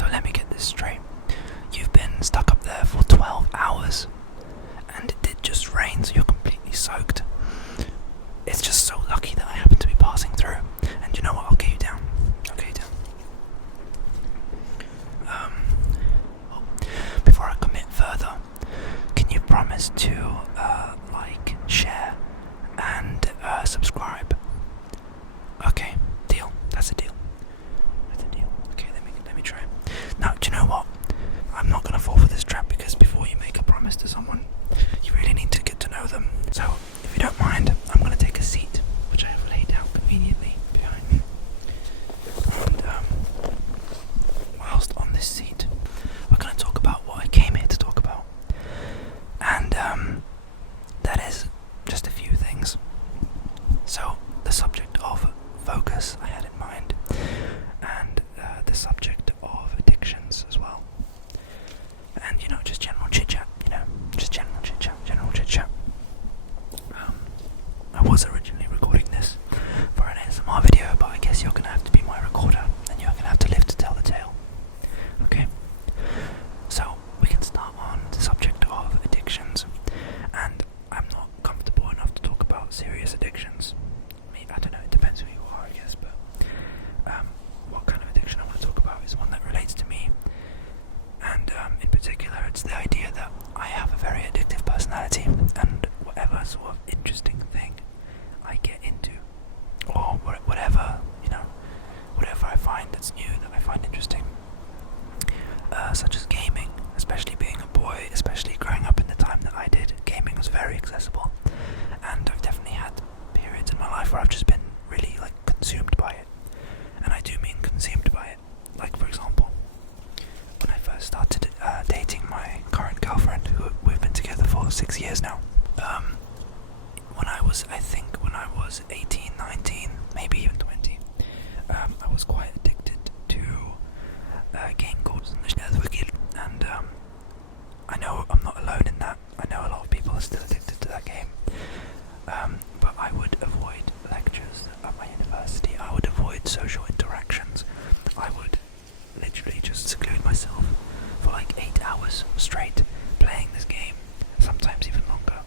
So let me get this straight. You've been stuck up there for 12 hours, and it did just rain, so you're completely soaked. It's just so lucky that I happened to be passing through. And you know what? I'll get you down. Before I commit further, can you promise to like, share, and subscribe? Okay, deal. That's a deal. Okay, let me try. Now, do you know what? I'm not gonna fall for this trap, because before you make a promise to someone, you really need to get to know them. So, if you don't mind, I'm gonna take a seat, which I have laid out conveniently behind me. And whilst on this seat, we're gonna talk about what I came here to talk about. And that is just a few things. So, the subject of focus I had in mind, and the subject of addictions as well. And, just general chit-chat, just general chit-chat. I was originally recording this for an ASMR video, but I guess you're going to have to be my recorder, and you're going to have to live to tell the tale. Okay? So, we can start on the subject of addictions, and I'm not comfortable enough to talk about serious addictions. I don't know, it depends who you are, I guess, but what kind of addiction I want to talk about is one that relates to me. And in particular, it's the idea that I have a very addictive personality, and whatever sort of interesting thing I get into, or whatever I find that's new, that I find interesting, such as gaming, especially being a boy, especially growing up in the time that I did, gaming was very accessible, and I've definitely had periods in my life where I've just been really, consumed by it. And I do mean consumed by it. Like, for example, when I first started dating my current girlfriend, who we've been together for 6 years now, when I was 18, 19, maybe even 20, I was quite addicted to a game called Sensory, and I know I'm not alone in that. I know a lot of people are still addicted to that game, but I would avoid lectures at my university, I would avoid social interactions, I would literally just seclude myself for 8 hours straight playing this game, sometimes even longer,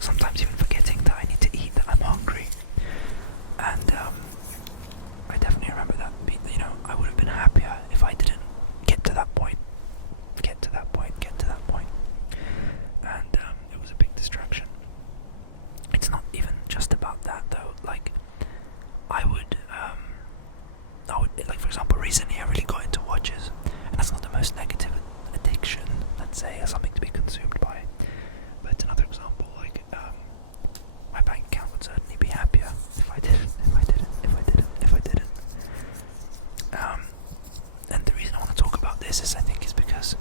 sometimes even forgetting that I need to eat, that I'm hungry. And I definitely remember that, I would have been happier if I didn't get to that point. And it was a big distraction. It's not even just about that though. I would, for example, recently I really got into watches, and that's not the most negative addiction, let's say, or something to be consumed by. But another example, my bank account would certainly be happier if I didn't. And the reason I want to talk about this is because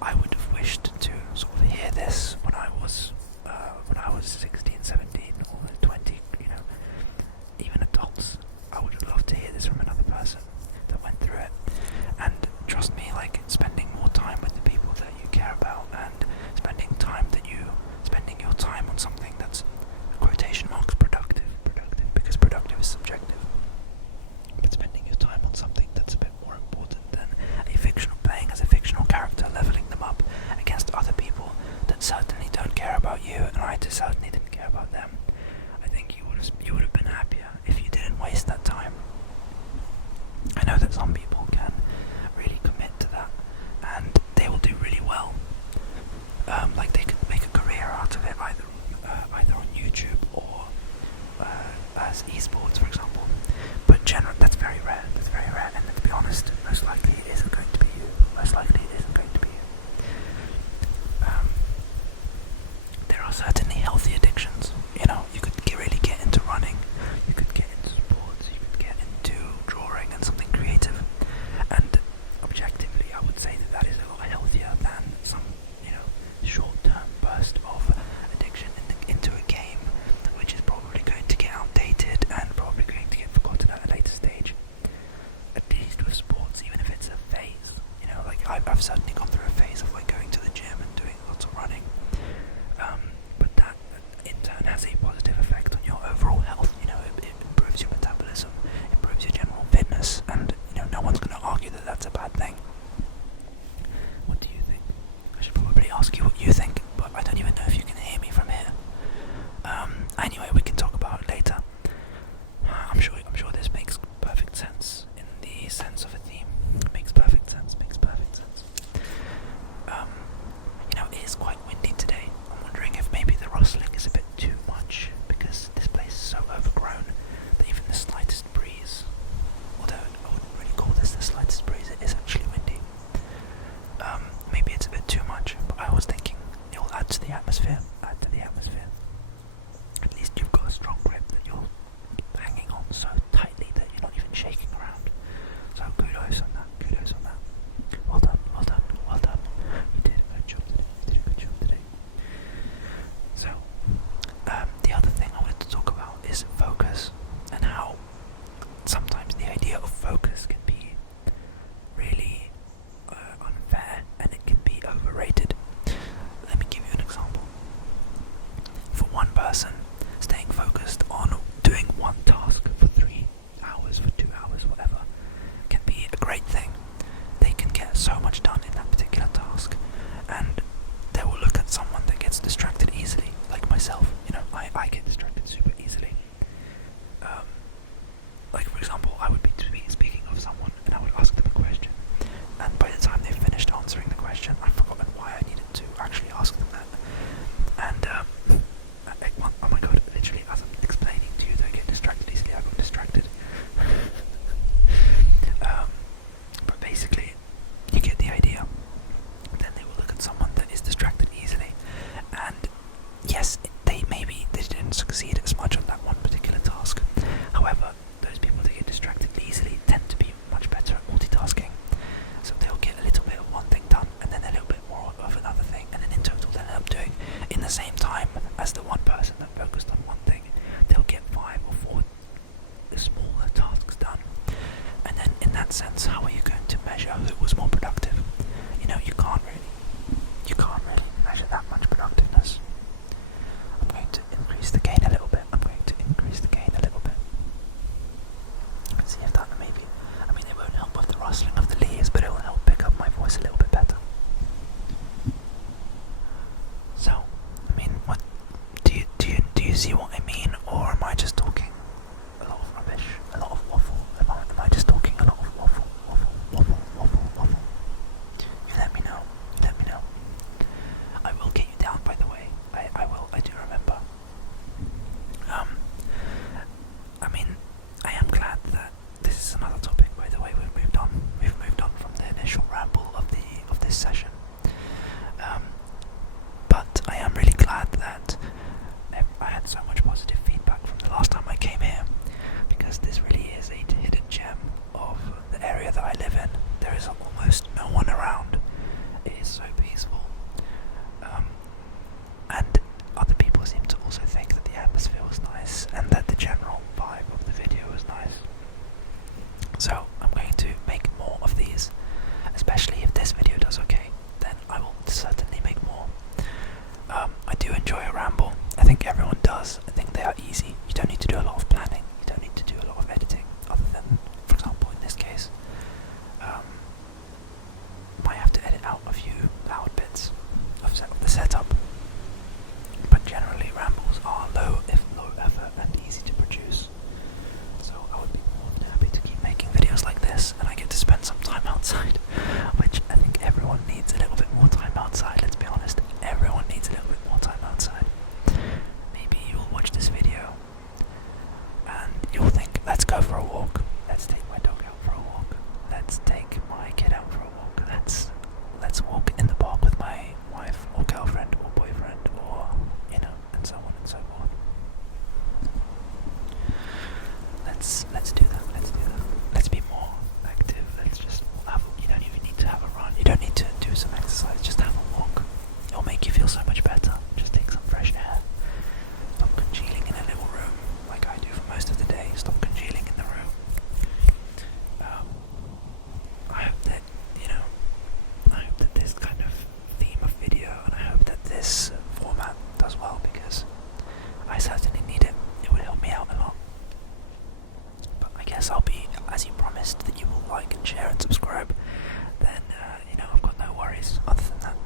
I would have wished to sort of hear this when I was 16, 17, or 20, even adults. I would have loved to hear this from another person that went through it. And trust me, spending more time with the people that you care about, and spending your time on something that's, quotation marks, productive, because productive is subjective. But spending your time on something that's a bit more important than playing as a fictional character, leveling them up against other people that certainly don't care about you, and I certainly didn't care about them. I think you would have been happier if you didn't waste that time. I know that some people can really commit to that, and they will do really well. They could make a career out of it, either on YouTube or as esports, for example. But that's very rare. And to be honest, most likely it isn't going to be you. There are certainly healthy addictions. You could really get into running, you could get into sports, you could get into drawing and something creative. And objectively, I would say that is a lot healthier than some, short-term burst of addiction into a game, which is probably going to get outdated and probably going to get forgotten at a later stage. At least with sports, even if it's a phase, I've certainly gone through a phase of going to the gym and doing lots of running, but that in turn has a positive effect on your overall health. It improves your metabolism, improves your general fitness, and no one's going to argue that that's a bad this session. But I am really glad that I had so much positive feedback from the last time I came here, because this really is a hidden gem of the area that I live in. There is almost no one around. It is so peaceful. And other people seem to also think that the atmosphere was nice and that the general vibe of the video was nice. So I'm going to make more of these, especially if this video does okay, then I will certainly make more. I do enjoy a ramble. I think everyone does. I think they are easy. You don't need to do a lot of planning. You don't need to do a lot of editing, other than, for example, in this case, might have to edit out a few loud bits of the setup. But generally, rambles are low effort and easy to produce. So I would be more than happy to keep making videos like this, and I get to spend some time outside, which I think everyone needs a little bit more time outside. Let's be honest, everyone needs a little bit more time outside. Maybe you'll watch this video and you'll think, let's go for a walk. Let's take my dog out for a walk. Let's take my kid out for a walk. Let's walk in the park with my wife or girlfriend or boyfriend, or and so on and so forth. Let's do that. Let's be more active. Let's just you don't even need to have a run. You don't need to do some exercise. Just have a walk. It'll make you feel so much better. Just take some fresh air. Stop congealing in a little room like I do for most of the day. Stop congealing in the room. I hope that this kind of theme of video, and I hope that this format does well, because I certainly need it. It would help me out a lot. But I guess I'll be, as you promised, that you will like and share and subscribe. Then I've got no worries other than that.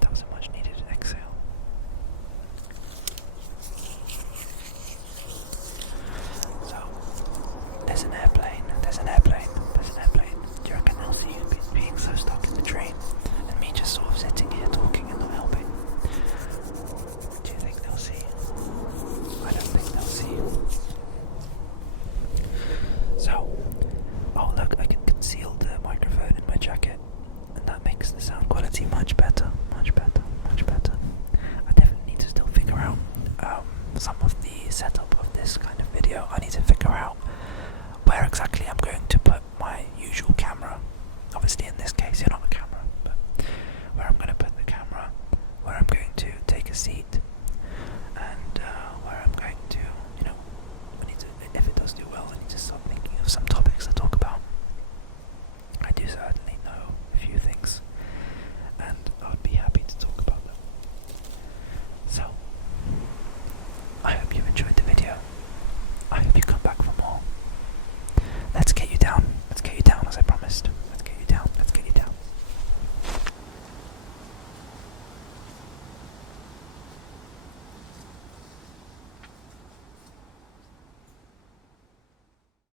That was a much needed exhale. So, there's an airplane. Do you reckon they'll see you being so stuck in the train, and me just sort of sitting here talking and not helping? Do you think they'll see? I don't think they'll see. So, oh look, I can conceal the microphone in my jacket, and that makes the sound quality much better. I definitely need to still figure out some of the setup of this kind of video. I need to figure out where exactly I'm going to put my usual camera. Obviously in this case you're not a camera, but where I'm going to put the camera, where I'm going to take a seat,